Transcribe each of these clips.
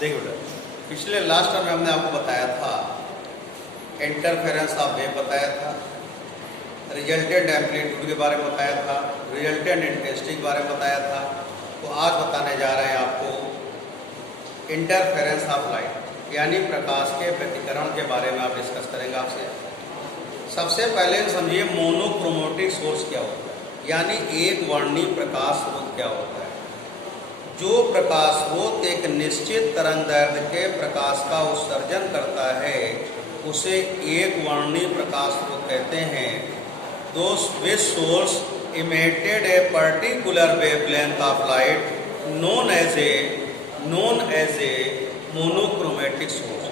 देखिए बेटा, पिछले लास्ट टाइम में हमने आपको बताया था इंटरफेरेंस ऑफ वेव बताया था, रिजल्टेंट एम्पलीट्यूड के बारे में बताया था, रिजल्टेंट इंटेंसिटी के बारे में बताया था। तो आज बताने जा रहे हैं आपको इंटरफेरेंस ऑफ लाइट यानी प्रकाश के व्यतिकरण के बारे में आप डिस्कस करेंगे आपसे। सबसे पहले समझिए मोनोक्रोमेटिक सोर्स क्या होता है, यानी एक वर्णीय प्रकाश स्रोत क्या होता है। जो प्रकाश स्रोत एक निश्चित तरंगदैर्घ्य के प्रकाश का उत्सर्जन करता है उसे एक वर्णीय प्रकाश स्रोत कहते हैं। Those which source emitted a particular wavelength of light known as a monochromatic source।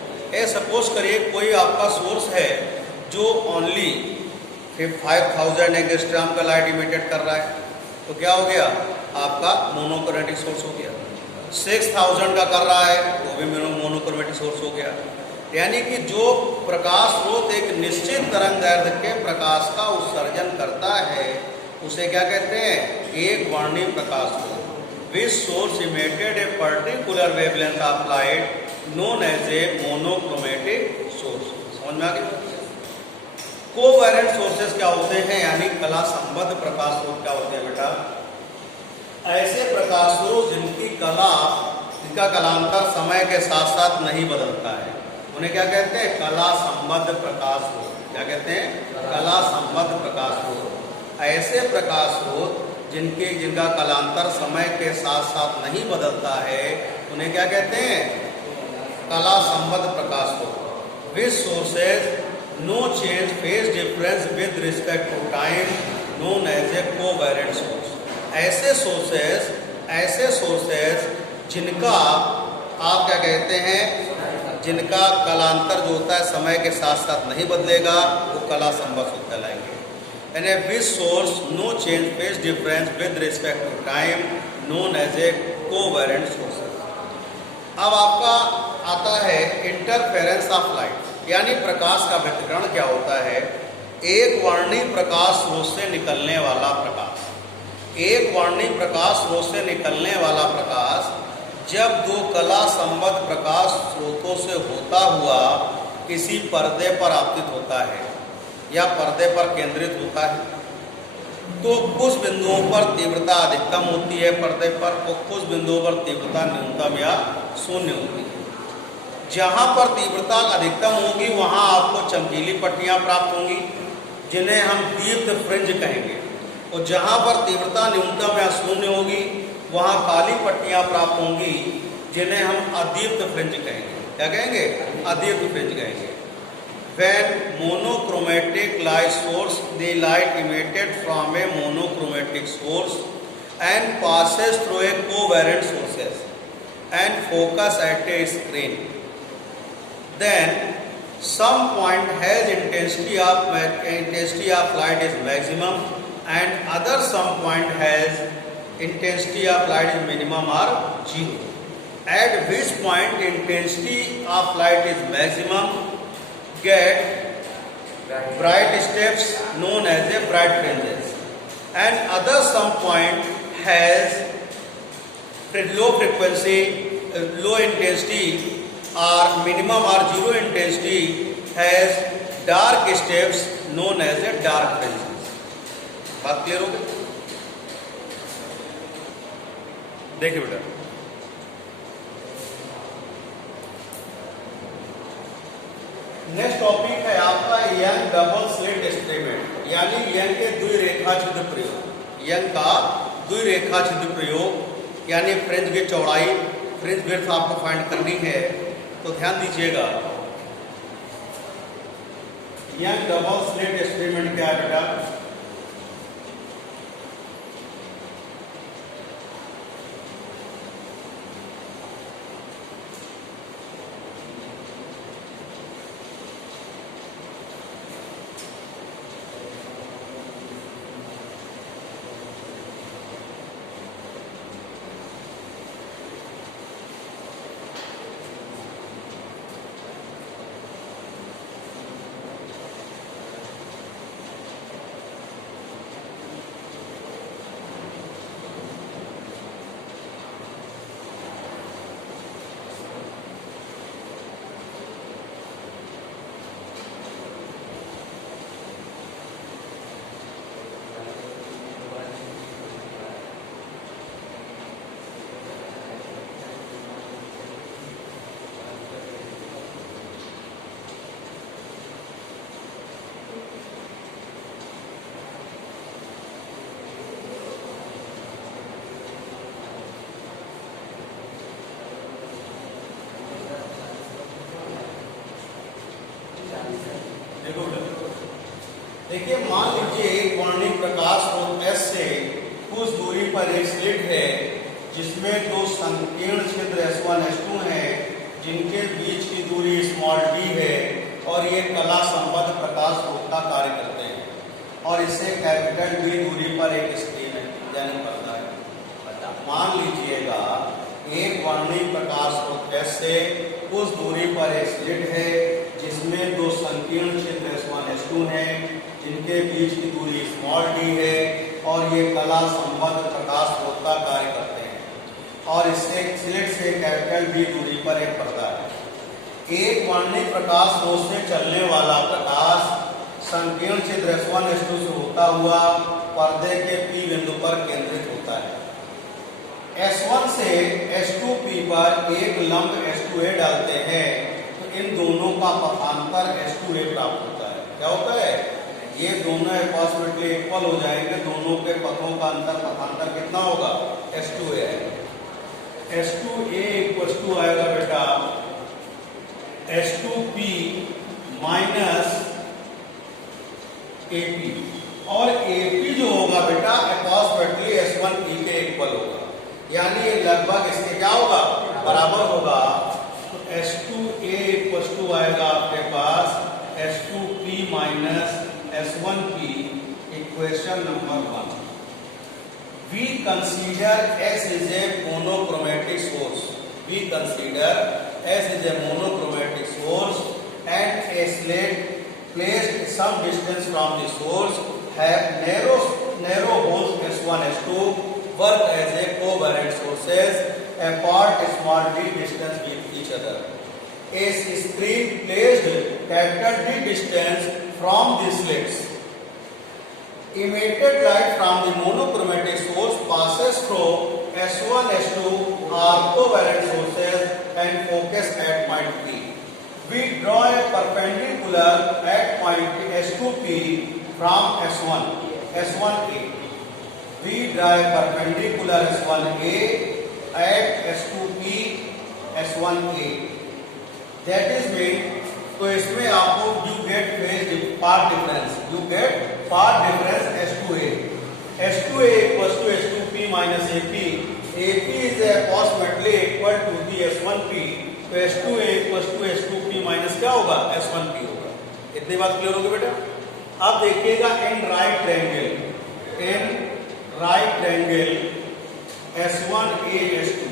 Suppose करिए कोई आपका सोर्स है जो ओनली 5000 एंगस्ट्रॉम का लाइट इमिटेड कर रहा है, तो क्या हो गया आपका मोनोक्रोमेटिक सोर्स हो गया। 6000 का कर रहा है तो भी मोनोक्रोमेटिक सोर्स हो गया। यानी कि जो प्रकाश स्रोत एक निश्चित तरंगदैर्घ्य के प्रकाश का उत्सर्जन करता है उसे क्या कहते हैं, एक वर्णीय प्रकाश स्रोत। Which source emitted a particular wavelength of light known as a monochromatic source. समझ में आ गया। कोवेलेंट सोर्सेस क्या होते हैं, यानी कला संबद्ध प्रकाश स्रोत क्या होते हैं बेटा, ऐसे प्रकाश स्रोत जिनका कलांतर समय के साथ साथ नहीं बदलता है उन्हें क्या कहते हैं, कला संबद्ध प्रकाश स्रोत। क्या कहते हैं, कला संबद्ध प्रकाश स्रोत। ऐसे प्रकाश स्रोत जिनका कलांतर समय के साथ साथ नहीं बदलता है उन्हें क्या कहते हैं, कला संबद्ध प्रकाश स्रोत। Which sources no change phase difference with respect to time known as a covalent source. ऐसे सोर्सेज जिनका आप क्या कहते हैं, जिनका कलांतर जो होता है समय के साथ साथ नहीं बदलेगा वो कला संबद्ध सोर्स कहलाएंगे। यानी which source no change phase difference with respect to time known as a covalent sources. अब आपका आता है इंटरफेरेंस ऑफ लाइट, यानी प्रकाश का व्यतिकरण क्या होता है। एक वर्णीय प्रकाश स्रोत से निकलने वाला प्रकाश, एक वर्णीय प्रकाश स्रोत से निकलने वाला प्रकाश जब दो कला संबद्ध प्रकाश स्रोतों से होता हुआ किसी पर्दे पर आपतित होता है या पर्दे पर केंद्रित होता है तो कुछ बिंदुओं पर तीव्रता अधिकतम होती है पर्दे पर, तो कुछ बिंदुओं पर तीव्रता न्यूनतम या शून्य होती है। जहाँ पर तीव्रता अधिकतम होगी वहाँ आपको चमकीली पट्टियाँ प्राप्त होंगी जिन्हें हम दीप्त फ्रिंज कहेंगे, और जहाँ पर तीव्रता न्यूनतम या शून्य होगी वहाँ काली पट्टियाँ प्राप्त होंगी जिन्हें हम अदीप्त फ्रिंज कहेंगे। क्या कहेंगे, अदीप्त फ्रिंज कहेंगे। When monochromatic light source, the light emitted from a monochromatic source and passes through a covalent sources and focus at a screen, then some point has intensity of light is maximum and other some point has intensity of light is minimum or zero. At which point intensity of light is maximum, get bright steps known as a bright fringes, and other some point has low frequency, low intensity or minimum or zero intensity has dark steps known as a dark fringes। बात clear हो गई। देखिए बेटा, next topic है आपका young double slit experiment, यानी young के द्विरेखा छिद्र प्रयोग। यंग का द्विरेखा छिद्र प्रयोग यानी फ्रिंज की चौड़ाई, फ्रिंज विड्थ आपको फाइंड करनी है, तो ध्यान दीजिएगा। यंग डबल स्लिट एक्सपेरिमेंट क्या है बेटा, देखो देखिए, मान लीजिए एक वर्णिक प्रकाश स्रोत S से कुछ दूरी पर एक स्लिट है जिसमें दो संकीर्ण छिद्र S1 S2 हैं जिनके बीच की दूरी d है और ये कला संबद्ध प्रकाश स्रोत का कार्य करते हैं और इससे D दूरी पर एक स्क्रीन है यानी पर्दा है। मान लीजिएगा एक वर्णिक प्रकाश स्रोत S से कुछ दूरी पर एक स्लिट है जिसमें दो संकीर्ण छिद्र S1 S2 हैं जिनके बीच की दूरी d है और ये कला संबद्ध प्रकाश स्रोत का कार्य करते हैं और इससे स्लिट से D दूरी पर एक पर्दा है। एक वर्णिक प्रकाश स्रोत से चलने वाला प्रकाश संकीर्ण छिद्र S1 S2 से होता हुआ पर्दे के P बिंदु पर केंद्रित होता है। S1 से S2P पर एक लंब S2A डालते हैं तो इन दोनों का पथांतर S2A प्राप्त होता है। क्या होता है? ये दोनों अप्रॉक्सिमेटली इक्वल हो जाएंगे, दोनों के पथों का अंतर पथांतर कितना होगा? S2A आएगा। S2A इक्वल टू आएगा बेटा S2P माइनस AP और AP जो होगा बेटा अप्रॉक्सिमेटली S1P के इक्वल होगा, यानी ये लगभग इसके क्या होगा? बराबर होगा। तो S2A इक्वल टू आएगा आपके पास S2P minus S1P equation number 1। We consider S is a monochromatic source. We consider S is a monochromatic source and a slate placed some distance from the source have narrow holes S1 S2 work as a covariant sources apart d distance with each other. A screen placed D distance from the slits. Emitted light from the monochromatic source passes through S1 S2 are covariant sources and focus at point P. We draw a perpendicular at point S2P from S1A. We draw a perpendicular S1A at S2P S1A. That is mean, तो इसमें आपको you get phase path difference, you get path difference S2A. S2A equals to S2P minus AP. AP is approximately equal to the S1P. तो S2A equals to S2P minus क्या होगा? S1P होगा। इतनी बात clear होगी बेटा? अब देखिएगा in right triangle S1A S2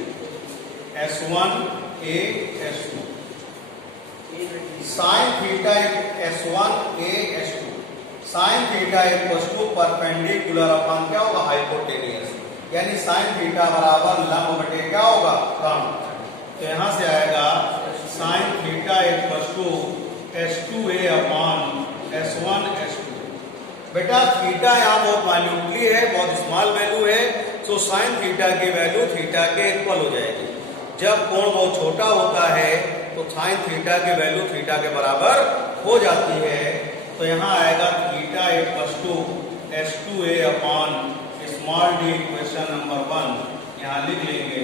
S1A S2 sin theta S1A S2 sin theta equals to perpendicular अपन क्या होगा? हाइपोटेनियस, यानी sin theta बराबर लंब बटे क्या होगा? फ्रंट। तो यहां से आएगा sin theta equals to S2A upon S1 S2। बेटा थीटा यहाँ बहुत माइन्यूटली है, बहुत स्मॉल वैल्यू है, तो sin थीटा की वैल्यू थीटा के इक्वल हो जाएगी। जब कोण बहुत छोटा होता है तो sin थीटा की वैल्यू थीटा के बराबर हो जाती है। तो यहाँ आएगा theta equals to S2A upon small d equation number 1 यहाँ लिख लेंगे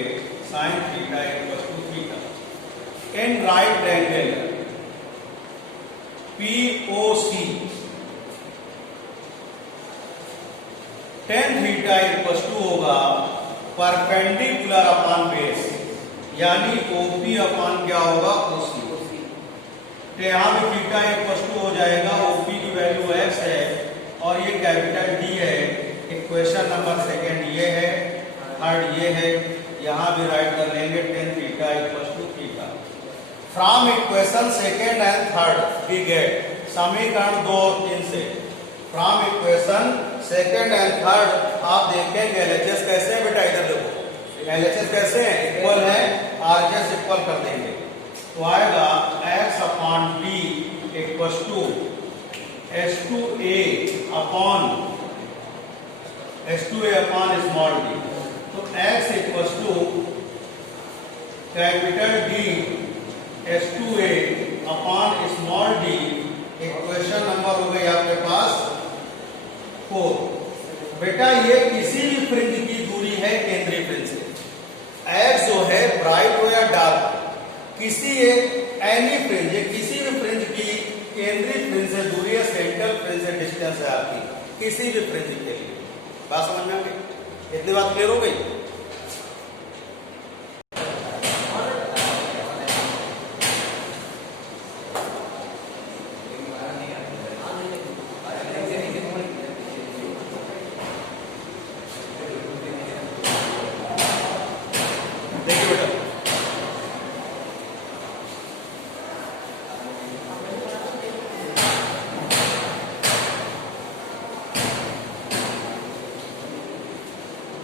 sin theta equals to theta. In right triangle POC tan theta equals to होगा परपेंडिकुलर अपॉन बेस, यानी OP अपॉन क्या होगा? OC। तो यहाँ भी थीटा इक्वल्स टू हो जाएगा, OP की वैल्यू x है और ये कैपिटल D है। इक्वेशन नंबर 2 ये है, थर्ड ये है, यहाँ भी राइट कर लेंगे tan theta equals to theta. From equation 2 and 3 we get समीकरण 2 और 3 से फ्रॉम इक्वेशन 2 एंड 3 आप देखेंगे LHS कैसे है बेटा? इधर देखो LHS कैसे है? इक्वल है, RHS इक्वल कर देंगे तो आएगा x upon t equals to S2A upon small d। तो x equals to capital D S2A upon small d। Equation number हो गई आपके पास 4। बेटा ये किसी भी फ्रिंज की दूरी है केंद्रीय फ्रिंज से। x जो है ब्राइट हो या डार्क, किसी एक एनी फ्रिंज किसी भी फ्रिंज की केंद्रीय फ्रिंज से दूरी है, सेंट्रल फ्रिंज से डिस्टेंस है आपकी किसी भी फ्रिंज के लिए। बात समझ में आ गई? इतनी बात क्लियर हो गई?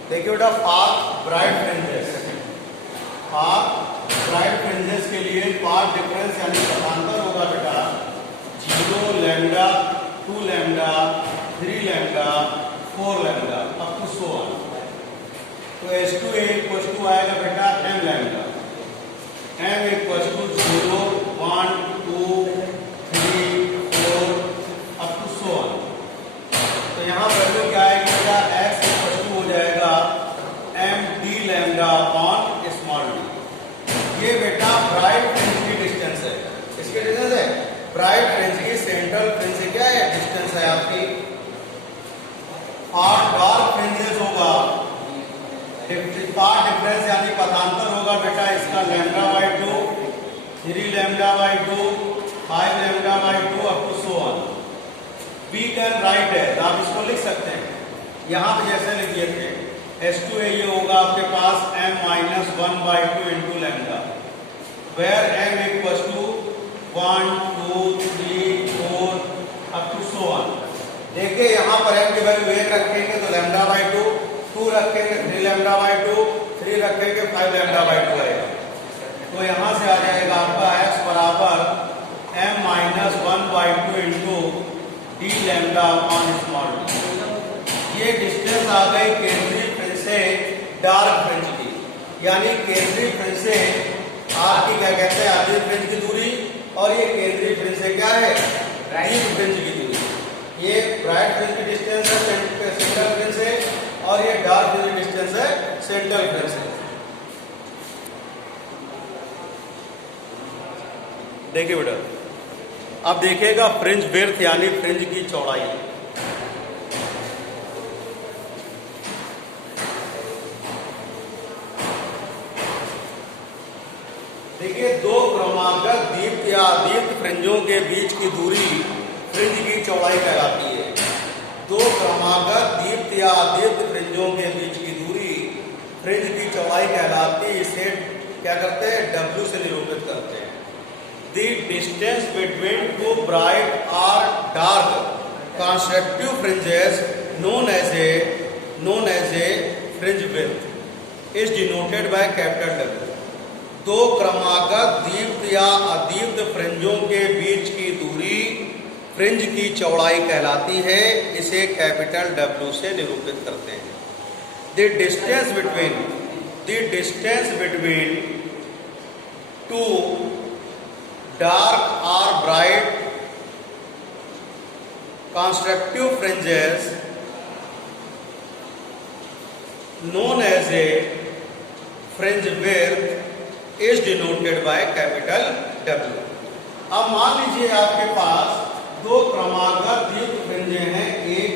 देखिए बेटा, फार ब्राइट फ्रिंजेस के लिए पाथ डिफरेंस यानी पथांतर होगा बेटा 0 lambda 2 lambda 3 lambda 4 lambda up to so on. तो H2A इक्वल टू आएगा बेटा m lambda, m equal to 0 1 2 3 4 up to so on. तो यहाँ वैल्यू क्या आएगी बेटा, x इक्वल टू हो जाएगा m d lambda upon small d। ये बेटा ब्राइट फ्रिंज की डिस्टेंस है। इसकी डिस्टेंस है ब्राइट फ्रिंज की सेंट्रल फ्रिंज से क्या है डिस्टेंस है आपकी। और डार्क फ्रिंजेस होगा पाथ डिफरेंस यानी पथांतर होगा बेटा इसका lambda by 2 3 lambda by 2 5 lambda by 2 up to so on. We can write है तो आप इसको लिख सकते हैं यहाँ पे जैसे लिख दिए थे H2A ये होगा आपके पास m minus 1 by 2 into lambda, where m equal to 1 2 3 4 up to so on. देखिए यहाँ पर m की वैल्यू 1 रखेंगे तो लैम्डा बाई 2, 2 रखेंगे 3 लैम्डा बाई 2, 3 रखेंगे 5 लैम्डा बाई 2 आएगा। तो यहाँ से आ जाएगा आपका x बराबर m minus 1 by 2 into d lambda upon small d। ये डिस्टेंस आ गई केंद्रीय फ्रिंज से डार्क फ्रिंज की, यानी केंद्रीय फ्रिंज से आपकी क्या कहते हैं आधी फ्रिंज की दूरी, और ये केंद्रीय फ्रिंज से क्या है डीप फ्रिंज की दूरी। ये ब्राइट फ्रिंज की डिस्टेंस है सेंट्रल फ्रिंज से, और ये डार्क फ्रिंज की डिस्टेंस है सेंट्रल फ्रिंज से। देखिए बेटा, अब देखिएगा फ्रिंज विड्थ यानी फ्रिंज की चौड़ाई। देखिए, दो क्रमागत दीप्त या अदीप्त फ्रिंजों के बीच की दूरी फ्रिंज की चौड़ाई कहलाती है। दो क्रमागत दीप्त या अदीप्त फ्रिंजों के बीच की दूरी फ्रिंज की चौड़ाई कहलाती है। इसे क्या करते हैं W से निरूपित करते हैं। The distance between two bright or dark consecutive fringes known as a fringe width is denoted by capital W। दो क्रमागत दीप्त या अदीप्त फ्रिंजों के बीच की दूरी फ्रिंज की चौड़ाई कहलाती है। इसे कैपिटल W से निरूपित करते हैं। The distance between two dark or bright consecutive fringes known as a fringe width is denoted by capital W। अब मान लीजिए आपके पास दो क्रमागत दीप्त फ्रिंजें हैं, एक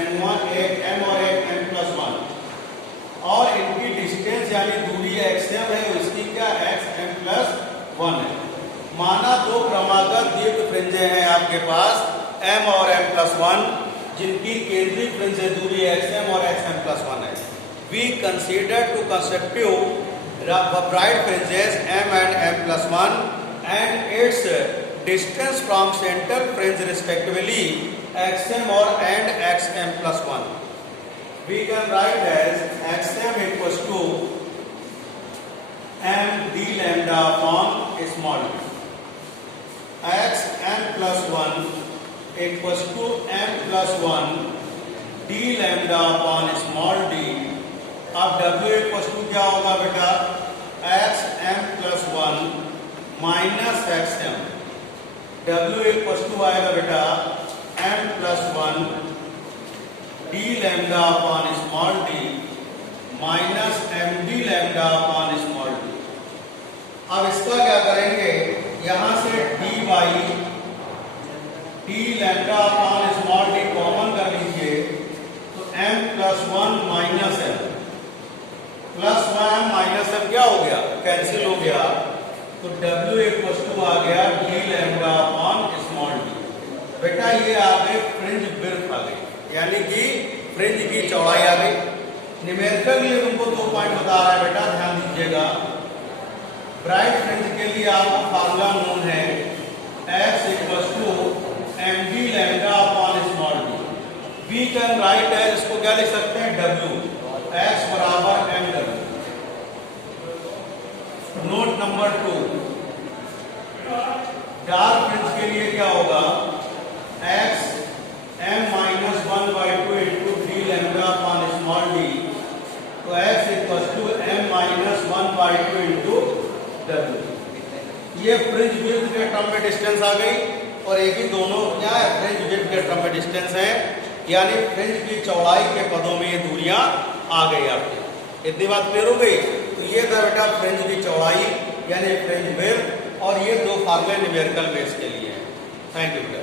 M1 एक M और एक M+1, और इनकी डिस्टेंस यानी दूरी xm है, इसकी क्या xm+1 है। माना दो क्रमागत दीप्त फ्रिंजें हैं आपके पास M और M+1, जिनकी केंद्रीय फ्रिंज से दूरी xm और xm+1 है। We consider two consecutive bright fringes M and M+1 and its distance from central fringe respectively xm or and xm+1। We can write as xm equals to m d lambda upon small d। xm+1 equals to m+1 d lambda upon small d। अब W equal to क्या होगा बेटा xm+1 minus xm। W equal to आएगा बेटा m+1 d lambda upon small d minus md lambda upon small d। अब इसका क्या करेंगे, यहां से d by t lambda upon small d common कर लीजिए तो m plus 1 minus m plus 1 minus m क्या हो गया, कैंसिल हो गया, तो W इक्वल टू आ गया D lambda upon small D. बेटा ये आ गए फ्रिंज विड्थ आ गई, यानी कि फ्रिंज की चौड़ाई आ गई। न्यूमेरिकल के लिए तुमको 2 पॉइंट बता रहा है बेटा, ध्यान दीजिएगा। ब्राइट फ्रिंज के लिए आपको फार्मूला नोन है x equal to md lambda upon small d. We can write है, इसको क्या लिख सकते हैं, W, x बराबर mw। Note number 2, dark fringe के लिए क्या होगा, x m minus 1/2 into d lambda upon small d, तो x equal to m minus 1/2 into W। ये फ्रिंज विड्थ के टर्म में डिस्टेंस आ गई, और एक ही दोनों क्या है, फ्रिंज विड्थ के टर्म में डिस्टेंस है, यानी फ्रिंज की चौड़ाई के पदों में ये दूरियां आ गई आपकी। इतनी बात क्लियर हो गई। तो ये था बेटा फ्रिंज की चौड़ाई यानी फ्रिंज विड्थ, और ये 2 फार्मूले न्यूमेरिकल बेस के लिए हैं। थैंक यू बेटा।